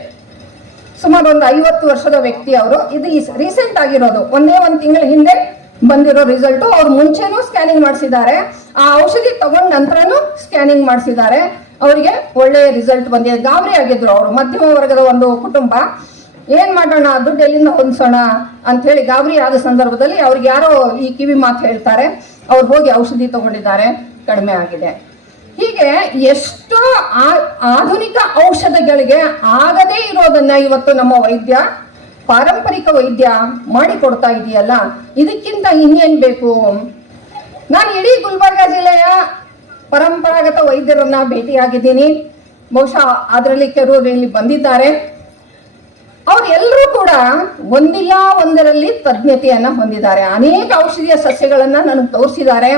ಸುಮಾರು ಒಂದು 50 ವರ್ಷದ ವ್ಯಕ್ತಿ ಅವರು. ಇದು ರೀಸೆಂಟ್ ಆಗಿರೋದು, ಒಂದೇ 1 ತಿಂಗಳ ಹಿಂದೆ ಬಂದಿರೋ ರಿಸಲ್ಟ್. ಅವ್ರು ಮುಂಚೆನೂ ಸ್ಕ್ಯಾನಿಂಗ್ ಮಾಡಿಸಿದ್ದಾರೆ, ಆ ಔಷಧಿ ತಗೊಂಡ ನಂತರನೂ ಸ್ಕ್ಯಾನಿಂಗ್ ಮಾಡಿಸಿದ್ದಾರೆ. ಅವರಿಗೆ ಒಳ್ಳೆಯ ರಿಸಲ್ಟ್ ಬಂದಿದೆ. ಗಾಬರಿ ಆಗಿದ್ರು ಅವರು, ಮಧ್ಯಮ ವರ್ಗದ ಒಂದು ಕುಟುಂಬ. ಏನ್ ಮಾಡೋಣ, ದುಡ್ಡು ಎಲ್ಲಿಂದ ಹೊಂದಿಸೋಣ ಅಂತ ಹೇಳಿ ಗಾಬರಿ ಆದ ಸಂದರ್ಭದಲ್ಲಿ ಅವ್ರಿಗೆ ಯಾರೋ ಈ ಕಿವಿ ಮಾತು ಹೇಳ್ತಾರೆ. ಅವ್ರು ಹೋಗಿ ಔಷಧಿ ತಗೊಂಡಿದ್ದಾರೆ, ಕಡಿಮೆ ಆಗಿದೆ. ಹೀಗೆ ಎಷ್ಟೋ ಆಧುನಿಕ ಔಷಧಗಳಿಗೆ ಆಗದೇ ಇರೋದನ್ನ ಇವತ್ತು ನಮ್ಮ ವೈದ್ಯ, ಪಾರಂಪರಿಕ ವೈದ್ಯ ಮಾಡಿಕೊಡ್ತಾ ಇದೆಯಲ್ಲ, ಇದಕ್ಕಿಂತ ಇನ್ನೇನ್ ಬೇಕು? ನಾನು ಇಡೀ ಗುಲ್ಬರ್ಗಾ ಜಿಲ್ಲೆಯ ಪರಂಪರಾಗತ ವೈದ್ಯರನ್ನ ಭೇಟಿಯಾಗಿದ್ದೀನಿ. ಬಹುಶಃ ಅದರಲ್ಲಿ ಕೆಲವರು ಇಲ್ಲಿ ಬಂದಿದ್ದಾರೆ. ಅವರೆಲ್ಲರೂ ಕೂಡ ಒಂದಿಲ್ಲ ಒಂದರಲ್ಲಿ ತಜ್ಞತೆಯನ್ನ ಹೊಂದಿದ್ದಾರೆ. ಅನೇಕ ಔಷಧೀಯ ಸಸ್ಯಗಳನ್ನ ನನಗೆ ತೋರಿಸಿದ್ದಾರೆ.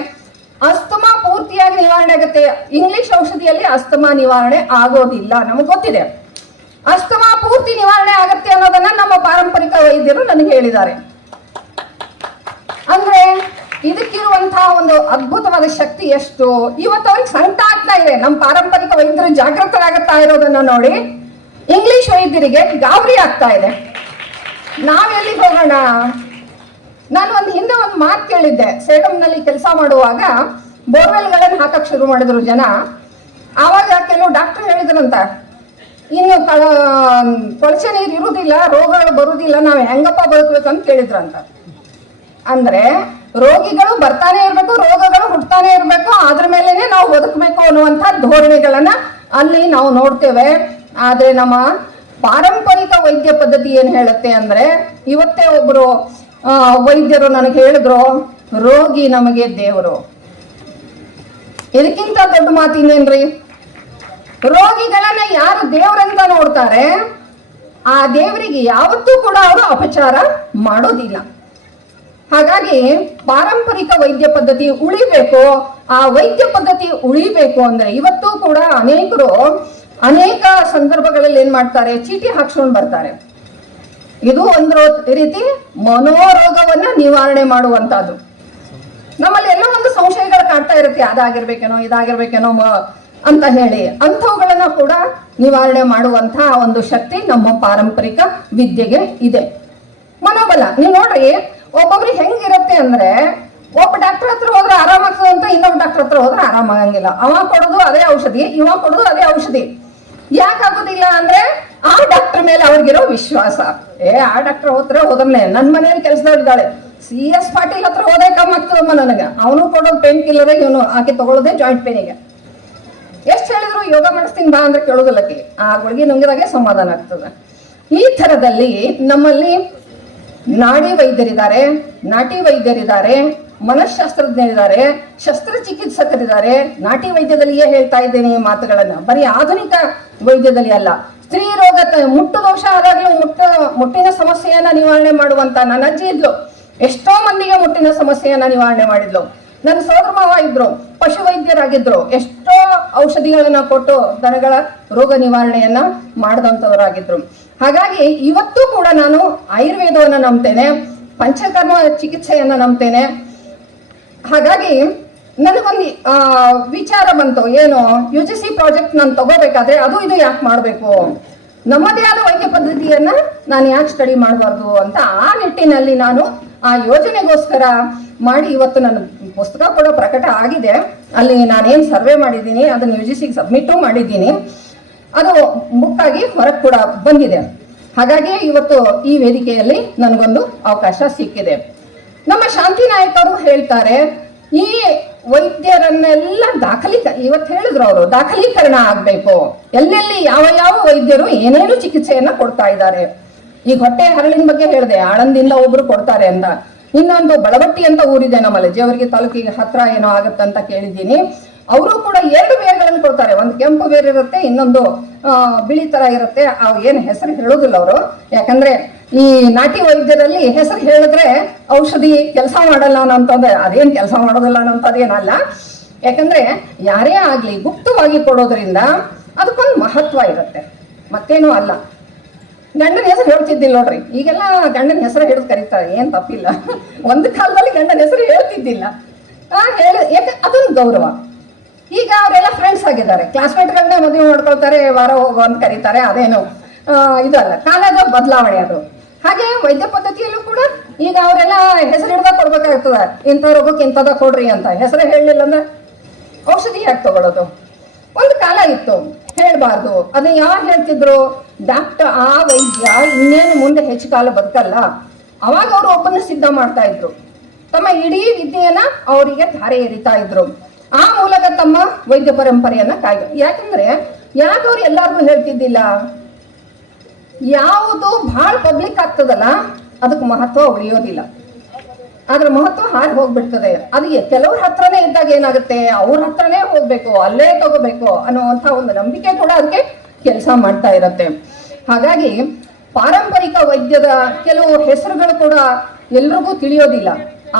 ಅಸ್ತಮಾ ಪೂರ್ತಿಯಾಗಿ ನಿವಾರಣೆ ಆಗುತ್ತೆ. ಇಂಗ್ಲಿಷ್ ಔಷಧಿಯಲ್ಲಿ ಅಸ್ತಮಾ ನಿವಾರಣೆ ಆಗೋದಿಲ್ಲ, ನಮಗೆ ಗೊತ್ತಿದೆ. ಅಸ್ತಮಾ ಪೂರ್ತಿ ನಿವಾರಣೆ ಆಗತ್ತೆ ಅನ್ನೋದನ್ನ ನಮ್ಮ ಪಾರಂಪರಿಕ ವೈದ್ಯರು ನನಗೆ ಹೇಳಿದ್ದಾರೆ. ಅಂದ್ರೆ ಇದಕ್ಕಿರುವಂತಹ ಒಂದು ಅದ್ಭುತವಾದ ಶಕ್ತಿ ಎಷ್ಟು ಇವತ್ತು ಅವ್ರಿಗೆ ಸಂಕಟ ಆಗ್ತಾ ಇದೆ. ನಮ್ಮ ಪಾರಂಪರಿಕ ವೈದ್ಯರು ಜಾಗೃತರಾಗುತ್ತಾ ಇರೋದನ್ನ ನೋಡಿ ಇಂಗ್ಲಿಷ್ ವೈದ್ಯರಿಗೆ ಗಾಬರಿ ಆಗ್ತಾ ಇದೆ. ನಾವೆಲ್ಲಿಗೆ ಹೋಗೋಣ? ನಾನು ಹಿಂದೆ ಒಂದು ಮಾತು ಕೇಳಿದ್ದೆ. ಸೇಡಂನಲ್ಲಿ ಕೆಲಸ ಮಾಡುವಾಗ ಬೋರ್ವೆಲ್ಗಳನ್ನು ಹಾಕಕ್ ಶುರು ಮಾಡಿದ್ರು ಜನ. ಆವಾಗ ಕೆಲವು ಡಾಕ್ಟರ್ ಹೇಳಿದ್ರಂತ, ಇನ್ನು ಕೊಳಚೆ ನೀರು ಇರುವುದಿಲ್ಲ, ರೋಗಗಳು ಬರುವುದಿಲ್ಲ, ನಾವು ಹೆಂಗಪ್ಪ ಬದುಕಬೇಕು ಅಂತ ಕೇಳಿದ್ರಂತ. ಅಂದ್ರೆ ರೋಗಿಗಳು ಬರ್ತಾನೆ ಇರ್ಬೇಕು, ರೋಗಗಳು ಹುಡ್ತಾನೆ ಇರ್ಬೇಕು, ಅದ್ರ ಮೇಲೆನೆ ನಾವು ಬದುಕಬೇಕು ಅನ್ನುವಂಥ ಧೋರಣೆಗಳನ್ನ ಅಲ್ಲಿ ನಾವು ನೋಡ್ತೇವೆ. ಆದ್ರೆ ನಮ್ಮ ಪಾರಂಪರಿಕ ವೈದ್ಯ ಪದ್ಧತಿ ಏನ್ ಹೇಳುತ್ತೆ ಅಂದ್ರೆ, ಇವತ್ತೇ ಒಬ್ರು ವೈದ್ಯರು ನನಗೆ ಹೇಳಿದ್ರು, ರೋಗಿ ನಮಗೆ ದೇವರು. ಇದಕ್ಕಿಂತ ದೊಡ್ಡ ಮಾತು ಇನ್ನೇನ್ರಿ? ರೋಗಿಗಳನ್ನ ಯಾರು ದೇವರಂತ ನೋಡ್ತಾರೆ, ಆ ದೇವರಿಗೆ ಯಾವತ್ತೂ ಕೂಡ ಅವರು ಅಪಚಾರ ಮಾಡೋದಿಲ್ಲ. ಹಾಗಾಗಿ ಪಾರಂಪರಿಕ ವೈದ್ಯ ಪದ್ಧತಿ ಉಳಿಬೇಕು. ಆ ವೈದ್ಯ ಪದ್ಧತಿ ಉಳಿಬೇಕು ಅಂದ್ರೆ ಇವತ್ತೂ ಕೂಡ ಅನೇಕರು ಅನೇಕ ಸಂದರ್ಭಗಳಲ್ಲಿ ಏನ್ ಮಾಡ್ತಾರೆ, ಚೀಟಿ ಹಾಕ್ಸ್ಕೊಂಡು ಬರ್ತಾರೆ. ಇದು ಒಂದು ರೀತಿ ಮನೋರೋಗವನ್ನ ನಿವಾರಣೆ ಮಾಡುವಂತಹದ್ದು. ನಮ್ಮಲ್ಲಿ ಎಲ್ಲ ಒಂದು ಸಂಶಯಗಳು ಕಾಡ್ತಾ ಇರುತ್ತೆ, ಅದಾಗಿರ್ಬೇಕೇನೋ ಇದಾಗಿರ್ಬೇಕೇನೋ ಅಂತ ಹೇಳಿ. ಅಂಥವುಗಳನ್ನ ಕೂಡ ನಿವಾರಣೆ ಮಾಡುವಂತಹ ಒಂದು ಶಕ್ತಿ ನಮ್ಮ ಪಾರಂಪರಿಕ ವಿದ್ಯೆಗೆ ಇದೆ. ಮನೋಬಲ ನೀವು ನೋಡ್ರಿ, ಒಬ್ಬೊಬ್ರಿಗೆ ಹೆಂಗಿರುತ್ತೆ ಅಂದ್ರೆ, ಒಬ್ಬ ಡಾಕ್ಟರ್ ಹತ್ರ ಹೋದ್ರೆ ಆರಾಮಾಗ್ತದೆ ಅಂತ ಇನ್ನೊಬ್ಬ ಡಾಕ್ಟರ್ ಹತ್ರ ಹೋದ್ರೆ ಆರಾಮಾಗಂಗಿಲ್ಲ. ಅವ ಕೊಡೋದು ಅದೇ ಔಷಧಿ, ಇವ ಕೊಡೋದು ಅದೇ ಔಷಧಿ. ಯಾಕಾಗೋದಿಲ್ಲ ಅಂದ್ರೆ ಆ ಡಾಕ್ಟರ್ ಮೇಲೆ ಅವ್ರಿಗಿರೋ ವಿಶ್ವಾಸ. ಆ ಡಾಕ್ಟರ್ ಹೋದ್ರನೆ ನನ್ನ ಮನೆಯಲ್ಲಿ ಕೆಲಸದವರಿದ್ದಾಳೆ, CS ಪಾಟೀಲ್ ಹತ್ರ ಹೋದೇ ಕಮ್ಮಿ ಆಗ್ತದಮ್ಮ ನನಗೆ. ಅವನು ಕೊಡೋದು ಪೇನ್ ಕಿಲ್ಲರ್, ಇವನು ಆಕೆ ತಗೊಳ್ಳೋದೇ ಜಾಯಿಂಟ್ ಪೇನಿಗೆ. ಎಷ್ಟು ಹೇಳಿದ್ರು ಯೋಗ ಮಾಡಿಸ್ತೀನಿ ಬಾ ಅಂದ್ರೆ ಕೇಳೋದಿಲ್ಲಕ್ಕೆ, ಆ ಗುಳಿಗೆ ನುಂಗಿದಾಗೆ ಸಮಾಧಾನ ಆಗ್ತದೆ. ಈ ಥರದಲ್ಲಿ ನಮ್ಮಲ್ಲಿ ನಾಡಿ ವೈದ್ಯರಿದ್ದಾರೆ, ನಾಟಿ ವೈದ್ಯರಿದ್ದಾರೆ, ಮನಃಶಾಸ್ತ್ರಜ್ಞರಿದ್ದಾರೆ, ಶಸ್ತ್ರಚಿಕಿತ್ಸಕರಿದ್ದಾರೆ. ನಾಟಿ ವೈದ್ಯದಲ್ಲಿಯೇ ಹೇಳ್ತಾ ಇದ್ದೇನೆ ಈ ಮಾತುಗಳನ್ನ, ಬರೀ ಆಧುನಿಕ ವೈದ್ಯದಲ್ಲಿ ಅಲ್ಲ. ಸ್ತ್ರೀ ರೋಗ ಮುಟ್ಟು ದೋಷ ಆದಾಗಲೂ ಮುಟ್ಟಿನ ಸಮಸ್ಯೆಯನ್ನ ನಿವಾರಣೆ ಮಾಡುವಂತ ನನ್ನ ಅಜ್ಜಿ ಇದ್ಲು. ಎಷ್ಟೋ ಮಂದಿಗೆ ಮುಟ್ಟಿನ ಸಮಸ್ಯೆಯನ್ನ ನಿವಾರಣೆ ಮಾಡಿದ್ಲು. ನನ್ನ ಸೋದರ ಮಾವ ಇದ್ರು, ಪಶು ವೈದ್ಯರಾಗಿದ್ರು. ಎಷ್ಟೋ ಔಷಧಿಗಳನ್ನ ಕೊಟ್ಟು ದನಗಳ ರೋಗ ನಿವಾರಣೆಯನ್ನ ಮಾಡಿದಂಥವರಾಗಿದ್ರು. ಹಾಗಾಗಿ ಇವತ್ತು ಕೂಡ ನಾನು ಆಯುರ್ವೇದವನ್ನ ನಂಬ್ತೇನೆ, ಪಂಚಕರ್ಮ ಚಿಕಿತ್ಸೆಯನ್ನ ನಂಬ್ತೇನೆ. ಹಾಗಾಗಿ ನನಗೊಂದು ವಿಚಾರ ಬಂತು, ಏನು UGC ಪ್ರಾಜೆಕ್ಟ್ ನಾನು ತಗೋಬೇಕಾದ್ರೆ ಅದು ಇದು ಯಾಕೆ ಮಾಡಬೇಕು, ನಮ್ಮದೇ ಆದ ವೈದ್ಯ ಪದ್ಧತಿಯನ್ನ ನಾನು ಯಾಕೆ ಸ್ಟಡಿ ಮಾಡಬಾರ್ದು ಅಂತ ಆ ನಿಟ್ಟಿನಲ್ಲಿ ನಾನು ಆ ಯೋಜನೆಗೋಸ್ಕರ ಮಾಡಿ ಇವತ್ತು ನನ್ನ ಪುಸ್ತಕ ಕೂಡ ಪ್ರಕಟ ಆಗಿದೆ. ಅಲ್ಲಿ ನಾನೇನು ಸರ್ವೆ ಮಾಡಿದ್ದೀನಿ ಅದನ್ನು UGCಗೆ ಸಬ್ಮಿಟು ಮಾಡಿದ್ದೀನಿ. ಅದು ಬುಕ್ ಆಗಿ ಹೊರಗೆ ಕೂಡ ಬಂದಿದೆ. ಹಾಗಾಗಿ ಇವತ್ತು ಈ ವೇದಿಕೆಯಲ್ಲಿ ನನಗೊಂದು ಅವಕಾಶ ಸಿಕ್ಕಿದೆ. ನಮ್ಮ ಶಾಂತಿ ನಾಯಕ್ ಅವರು ಹೇಳ್ತಾರೆ, ಈ ವೈದ್ಯರನ್ನೆಲ್ಲ ಇವತ್ತು ಹೇಳಿದ್ರು ಅವರು, ದಾಖಲೀಕರಣ ಆಗ್ಬೇಕು. ಎಲ್ಲೆಲ್ಲಿ ಯಾವ ಯಾವ ವೈದ್ಯರು ಏನೇನು ಚಿಕಿತ್ಸೆಯನ್ನ ಕೊಡ್ತಾ ಇದ್ದಾರೆ. ಈಗ ಹೊಟ್ಟೆ ಹರಳಿನ ಬಗ್ಗೆ ಹೇಳಿದೆ, ಆಳಂದಿಂದ ಒಬ್ರು ಕೊಡ್ತಾರೆ ಅಂತ. ಇನ್ನೊಂದು ಬಳಬಟ್ಟಿ ಅಂತ ಊರಿದೆ ನಮ್ಮಲ್ಲಿ, ಜೇವರ್ಗಿ ತಾಲೂಕಿಗೆ ಹತ್ರ ಏನೋ ಆಗುತ್ತಂತ ಕೇಳಿದ್ದೀನಿ. ಅವರು ಕೂಡ 2 ಬೇರ್ಗಳನ್ನು ಕೊಡ್ತಾರೆ. ಒಂದು ಕೆಂಪು ಬೇರ್ ಇರುತ್ತೆ, ಇನ್ನೊಂದು ಬಿಳಿ ತರ ಇರುತ್ತೆ. ಅವು ಏನು ಹೆಸರು ಹೇಳೋದಿಲ್ಲ ಅವರು, ಯಾಕಂದ್ರೆ ಈ ನಾಟಿ ವೈದ್ಯರಲ್ಲಿ ಹೆಸರು ಹೇಳಿದ್ರೆ ಔಷಧಿ ಕೆಲಸ ಮಾಡಲ್ಲ ಅನ್ನೋಂಥದ್ದು, ಅದೇನ್ ಕೆಲಸ ಮಾಡೋದಿಲ್ಲ ಅನ್ನೋಂಥದ್ದೇನಲ್ಲ. ಯಾಕಂದ್ರೆ ಯಾರೇ ಆಗ್ಲಿ ಗುಪ್ತವಾಗಿ ಕೊಡೋದ್ರಿಂದ ಅದಕ್ಕೊಂದು ಮಹತ್ವ ಇರುತ್ತೆ, ಮತ್ತೇನೂ ಅಲ್ಲ. ಗಂಡನ ಹೆಸರು ಹೇಳ್ತಿದ್ದಿಲ್ಲ ನೋಡ್ರಿ, ಈಗೆಲ್ಲ ಗಂಡನ ಹೆಸರು ಹಿಡಿದು ಕರೀತಾರೆ, ಏನ್ ತಪ್ಪಿಲ್ಲ. ಒಂದು ಕಾಲದಲ್ಲಿ ಗಂಡನ ಹೆಸರು ಹೇಳ್ತಿದ್ದಿಲ್ಲ, ಯಾಕೆ ಅದೊಂದು ಗೌರವ. ಈಗ ಅವರೆಲ್ಲ ಫ್ರೆಂಡ್ಸ್ ಆಗಿದ್ದಾರೆ, ಕ್ಲಾಸ್ಮೇಟ್ಗಳನ್ನ ಮದುವೆ ಮಾಡ್ಕೊಳ್ತಾರೆ, ವಾರ ಹೋಗುವಂತ ಕರೀತಾರೆ, ಅದೇನು ಇದಲ್ಲ, ಕಾಲದ ಬದಲಾವಣೆ ಅದು. ಹಾಗೆ ವೈದ್ಯ ಪದ್ಧತಿಯಲ್ಲೂ ಕೂಡ ಈಗ ಅವರೆಲ್ಲ ಹೆಸರು ಹಿಡ್ದ ಕೊಡ್ಬೇಕಾಗ್ತದೆ, ಇಂಥ ರೋಗಕ್ಕೆ ಇಂಥದ ಕೊಡ್ರಿ ಅಂತ. ಹೆಸರು ಹೇಳಲಿಲ್ಲ ಅಂದ್ರೆ ಔಷಧಿ ಯಾಕೆ ತಗೊಳ್ಳೋದು? ಒಂದು ಕಾಲ ಇತ್ತು ಹೇಳ್ಬಾರ್ದು, ಅದನ್ನ ಯಾರು ಹೇಳ್ತಿದ್ರು? ಡಾಕ್ಟರ್ ಆ ವೈದ್ಯ ಇನ್ನೇನು ಮುಂದೆ ಹೆಚ್ಚು ಕಾಲ ಬದುಕಲ್ಲ, ಅವಾಗ ಅವರು ಒಬ್ಬನ ಸಿದ್ಧ ಮಾಡ್ತಾ ಇದ್ರು, ತಮ್ಮ ಇಡೀ ವಿದ್ಯೆಯನ್ನ ಅವರಿಗೆ ಧಾರೆ ಎರಿತಾ ಇದ್ರು. ಆ ಮೂಲಕ ತಮ್ಮ ವೈದ್ಯ ಪರಂಪರೆಯನ್ನ ಯಾಕಂದ್ರೆ ಯಾಕೆ ಅವ್ರು ಎಲ್ಲಾರ್ಗು ಹೇಳ್ತಿದ್ದಿಲ್ಲ? ಯಾವುದು ಬಹಳ ಪಬ್ಲಿಕ್ ಆಗ್ತದಲ್ಲ ಅದಕ್ಕೆ ಮಹತ್ವ ಉಳಿಯೋದಿಲ್ಲ, ಅದ್ರ ಮಹತ್ವ ಹಾರಿ ಹೋಗ್ಬಿಡ್ತದೆ. ಅದಕ್ಕೆ ಕೆಲವ್ರ ಹತ್ರನೇ ಇದ್ದಾಗ ಏನಾಗುತ್ತೆ, ಅವ್ರ ಹತ್ರನೇ ಹೋಗ್ಬೇಕು, ಅಲ್ಲೇ ತಗೋಬೇಕು ಅನ್ನುವಂಥ ಒಂದು ನಂಬಿಕೆ ಕೂಡ ಅದಕ್ಕೆ ಕೆಲಸ ಮಾಡ್ತಾ ಇರತ್ತೆ. ಹಾಗಾಗಿ ಪಾರಂಪರಿಕ ವೈದ್ಯದ ಕೆಲವು ಹೆಸರುಗಳು ಕೂಡ ಎಲ್ರಿಗೂ ತಿಳಿಯೋದಿಲ್ಲ.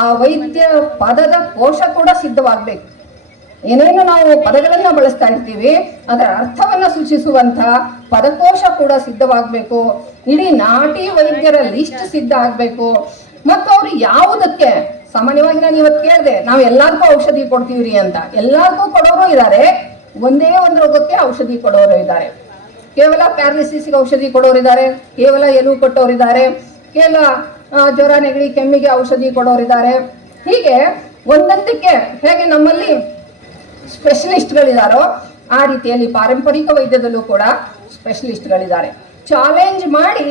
ಆ ವೈದ್ಯ ಪದದ ಕೋಶ ಕೂಡ ಸಿದ್ಧವಾಗ್ಬೇಕು. ಏನೇನು ನಾವು ಪದಗಳನ್ನ ಬಳಸ್ತಾ ಇರ್ತೀವಿ ಅದರ ಅರ್ಥವನ್ನ ಸೂಚಿಸುವಂತ ಪದಕೋಶ ಕೂಡ ಸಿದ್ಧವಾಗಬೇಕು. ಇಡೀ ನಾಟಿ ವೈದ್ಯರ ಲಿಸ್ಟ್ ಸಿದ್ಧ ಆಗ್ಬೇಕು. ಮತ್ತು ಅವ್ರು ಯಾವುದಕ್ಕೆ, ಸಾಮಾನ್ಯವಾಗಿ ನಾನು ಇವತ್ತು ಕೇಳಿದೆ, ನಾವು ಎಲ್ಲಾರ್ಗೂ ಔಷಧಿ ಕೊಡ್ತೀವ್ರಿ ಅಂತ. ಎಲ್ಲಾರ್ಗೂ ಕೊಡೋರು ಇದ್ದಾರೆ, ಒಂದೇ ಒಂದು ರೋಗಕ್ಕೆ ಔಷಧಿ ಕೊಡೋರು ಇದ್ದಾರೆ. ಕೇವಲ ಪ್ಯಾರಲಿಸಿಸ್ಗೆ ಔಷಧಿ ಕೊಡೋರಿದ್ದಾರೆ, ಕೇವಲ ಎಲುವು ಕೊಟ್ಟೋರಿದ್ದಾರೆ, ಕೇವಲ ಜ್ವರ ನೆಗಡಿ ಕೆಮ್ಮಿಗೆ ಔಷಧಿ ಕೊಡೋರಿದ್ದಾರೆ. ಹೀಗೆ ಒಂದೊಂದಕ್ಕೆ ಹೇಗೆ ನಮ್ಮಲ್ಲಿ ಸ್ಪೆಷಲಿಸ್ಟ್ಗಳಿದಾರೋ ಆ ರೀತಿಯಲ್ಲಿ ಪಾರಂಪರಿಕ ವೈದ್ಯದಲ್ಲೂ ಕೂಡ ಸ್ಪೆಷಲಿಸ್ಟ್ಗಳಿದ್ದಾರೆ. ಚಾಲೆಂಜ್ ಮಾಡಿ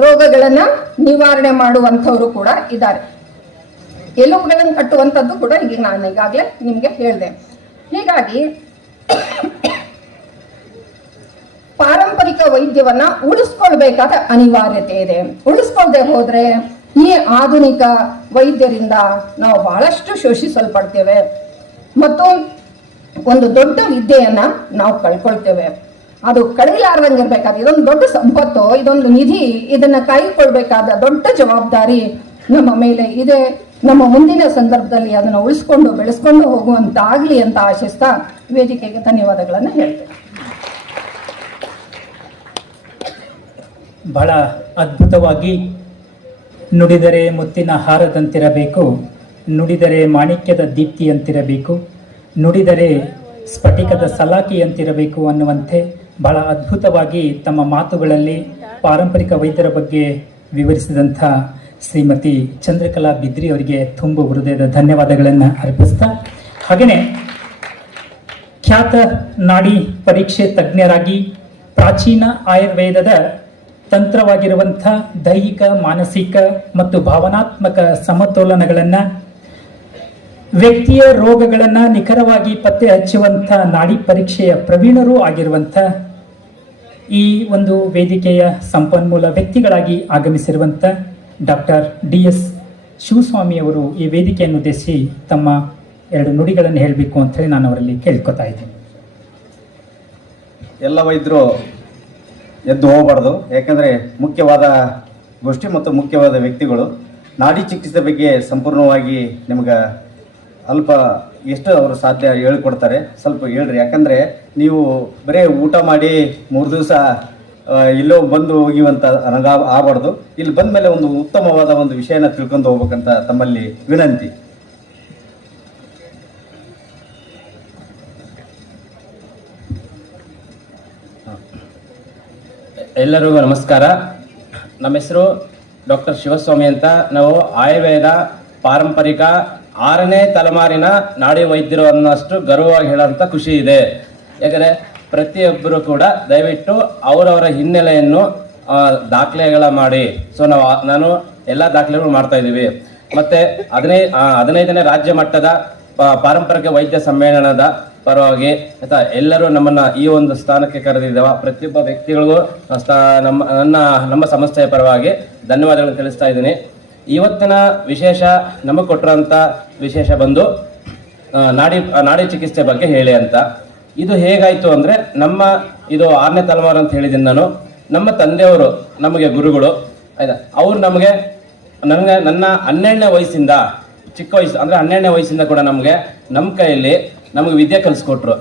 ರೋಗಗಳನ್ನ ನಿವಾರಣೆ ಮಾಡುವಂಥವರು ಕೂಡ ಇದ್ದಾರೆ. ಎಲುಬುಗಳನ್ನು ಕಟ್ಟುವಂಥದ್ದು ಕೂಡ ಈಗ ನಾನು ಈಗಾಗಲೇ ನಿಮಗೆ ಹೇಳಿದೆ. ಹೀಗಾಗಿ ಪಾರಂಪರಿಕ ವೈದ್ಯವನ್ನ ಉಳಿಸ್ಕೊಳ್ಬೇಕಾದ ಅನಿವಾರ್ಯತೆ ಇದೆ. ಉಳಿಸ್ಕೊಳ್ದೆ ಹೋದ್ರೆ ಈ ಆಧುನಿಕ ವೈದ್ಯರಿಂದ ನಾವು ಬಹಳಷ್ಟು ಶೋಷಿಸಲ್ಪಡ್ತೇವೆ ಮತ್ತು ಒಂದು ದೊಡ್ಡ ವಿದ್ಯೆಯನ್ನ ನಾವು ಕಳ್ಕೊಳ್ತೇವೆ. ಅದು ಕಡಿಲಾರ್ದಂಗೆ ಇರ್ಬೇಕಾದ್ರೆ ಇದೊಂದು ದೊಡ್ಡ ಸಂಪತ್ತು, ಇದೊಂದು ನಿಧಿ, ಇದನ್ನ ಕಾಯ್ಕೊಳ್ಬೇಕಾದ ದೊಡ್ಡ ಜವಾಬ್ದಾರಿ ನಮ್ಮ ಮೇಲೆ ಇದೆ. ನಮ್ಮ ಮುಂದಿನ ಸಂದರ್ಭದಲ್ಲಿ ಅದನ್ನ ಉಳಿಸ್ಕೊಂಡು ಬೆಳೆಸ್ಕೊಂಡು ಹೋಗುವಂತಾಗ್ಲಿ ಅಂತ ಆಶಿಸ್ತಾ ವೇದಿಕೆಗೆ ಧನ್ಯವಾದಗಳನ್ನು ಹೇಳ್ತೇನೆ. ಬಹಳ ಅದ್ಭುತವಾಗಿ ನುಡಿದರೆ ಮುತ್ತಿನ ಹಾರದಂತಿರಬೇಕು, ನುಡಿದರೆ ಮಾಣಿಕ್ಯದ ದೀಪ್ತಿಯಂತಿರಬೇಕು, ನುಡಿದರೆ ಸ್ಫಟಿಕದ ಸಲಾಕಿಯಂತಿರಬೇಕು ಅನ್ನುವಂತೆ ಬಹಳ ಅದ್ಭುತವಾಗಿ ತಮ್ಮ ಮಾತುಗಳಲ್ಲಿ ಪಾರಂಪರಿಕ ವೈದ್ಯರ ಬಗ್ಗೆ ವಿವರಿಸಿದಂಥ ಶ್ರೀಮತಿ ಚಂದ್ರಕಲಾ ಬಿದ್ರಿ ಅವರಿಗೆ ತುಂಬ ಹೃದಯದ ಧನ್ಯವಾದಗಳನ್ನು ಅರ್ಪಿಸ್ತಾ, ಹಾಗೆಯೇ ಖ್ಯಾತ ನಾಡಿ ಪರೀಕ್ಷೆ ತಜ್ಞರಾಗಿ ಪ್ರಾಚೀನ ಆಯುರ್ವೇದದ ತಂತ್ರವಾಗಿರುವಂಥ ದೈಹಿಕ, ಮಾನಸಿಕ ಮತ್ತು ಭಾವನಾತ್ಮಕ ಸಮತೋಲನಗಳನ್ನು, ವ್ಯಕ್ತಿಯ ರೋಗಗಳನ್ನು ನಿಖರವಾಗಿ ಪತ್ತೆ ಹಚ್ಚುವಂಥ ನಾಡಿ ಪರೀಕ್ಷೆಯ ಪ್ರವೀಣರೂ ಆಗಿರುವಂಥ ಈ ಒಂದು ವೇದಿಕೆಯ ಸಂಪನ್ಮೂಲ ವ್ಯಕ್ತಿಗಳಾಗಿ ಆಗಮಿಸಿರುವಂಥ ಡಾಕ್ಟರ್ DS ಶಿವಸ್ವಾಮಿಯವರು ಈ ವೇದಿಕೆಯನ್ನು ಉದ್ದೇಶಿಸಿ ತಮ್ಮ 2 ನುಡಿಗಳನ್ನು ಹೇಳಬೇಕು ಅಂತ ಹೇಳಿ ನಾನು ಅವರಲ್ಲಿ ಕೇಳ್ಕೊತಾ ಇದ್ದೀನಿ. ಎಲ್ಲ ವೈದ್ಯರು ಎದ್ದು ಹೋಗಬಾರ್ದು, ಯಾಕಂದರೆ ಮುಖ್ಯವಾದ ಗೋಷ್ಠಿ ಮತ್ತು ಮುಖ್ಯವಾದ ವ್ಯಕ್ತಿಗಳು ನಾಡಿ ಚಿಕಿತ್ಸೆ ಬಗ್ಗೆ ಸಂಪೂರ್ಣವಾಗಿ ನಿಮ್ಗೆ ಅಲ್ಪ ಎಷ್ಟು ಅವರು ಸಾಧ್ಯ ಹೇಳ್ಕೊಡ್ತಾರೆ, ಸ್ವಲ್ಪ ಹೇಳ್ರಿ. ಯಾಕಂದರೆ ನೀವು ಬರೀ ಊಟ ಮಾಡಿ 3 ದಿವಸ ಇಲ್ಲೋ ಬಂದು ಹೋಗಿವಂತ ಆಗಬಾರ್ದು. ಇಲ್ಲಿ ಬಂದ ಮೇಲೆ ಒಂದು ಉತ್ತಮವಾದ ಒಂದು ವಿಷಯನ ತಿಳ್ಕೊಂಡು ಹೋಗ್ಬೇಕಂತ ತಮ್ಮಲ್ಲಿ ವಿನಂತಿ. ಎಲ್ಲರಿಗೂ ನಮಸ್ಕಾರ. ನಮ್ಮ ಹೆಸರು ಡಾಕ್ಟರ್ ಶಿವಸ್ವಾಮಿ ಅಂತ. ನಾವು ಆಯುರ್ವೇದ ಪಾರಂಪರಿಕ 6ನೇ ತಲೆಮಾರಿನ ನಾಡಿ ವೈದ್ಯರು ಅನ್ನೋಷ್ಟು ಗರ್ವವಾಗಿ ಹೇಳೋಂಥ ಖುಷಿ ಇದೆ. ಯಾಕಂದರೆ ಪ್ರತಿಯೊಬ್ಬರು ಕೂಡ ದಯವಿಟ್ಟು ಅವರವರ ಹಿನ್ನೆಲೆಯನ್ನು ದಾಖಲೆಗಳ ಮಾಡಿ. ಸೊ ನಾನು ಎಲ್ಲ ದಾಖಲೆಗಳು ಮಾಡ್ತಾ ಇದ್ದೀವಿ. ಮತ್ತು 15ನೇ ರಾಜ್ಯ ಮಟ್ಟದ ಪಾರಂಪರಿಕ ವೈದ್ಯ ಸಮ್ಮೇಳನದ ಪರವಾಗಿ ಎಲ್ಲರೂ ನಮ್ಮನ್ನ ಈ ಒಂದು ಸ್ಥಾನಕ್ಕೆ ಕರೆದಿದ್ದೇವೆ. ಪ್ರತಿಯೊಬ್ಬ ವ್ಯಕ್ತಿಗಳಿಗೂ ನಮ್ಮ ಸಂಸ್ಥೆಯ ಪರವಾಗಿ ಧನ್ಯವಾದಗಳನ್ನು ತಿಳಿಸ್ತಾ ಇದ್ದೀನಿ. ಇವತ್ತಿನ ವಿಶೇಷ ನಮಗೆ ಕೊಟ್ಟಿರೋಂಥ ವಿಶೇಷ ಬಂದು ನಾಡಿ ಚಿಕಿತ್ಸೆ ಬಗ್ಗೆ ಹೇಳಿ ಅಂತ. ಇದು ಹೇಗಾಯಿತು ಅಂದರೆ ಇದು 6ನೇ ತಲೆಮಾರು ಅಂತ ಹೇಳಿದ್ದೀನಿ ನಾನು. ನಮ್ಮ ತಂದೆಯವರು ನಮಗೆ ಗುರುಗಳು ಆಯ್ತಾ, ಅವ್ರು ನಮಗೆ ನನ್ನ 12ನೇ ವಯಸ್ಸಿಂದ ಚಿಕ್ಕ ವಯಸ್ಸು ಅಂದರೆ 12ನೇ ವಯಸ್ಸಿಂದ ಕೂಡ ನಮ್ಮ ಕೈಯಲ್ಲಿ ನಮಗೆ ವಿದ್ಯೆ ಕಲಿಸ್ಕೊಟ್ರು.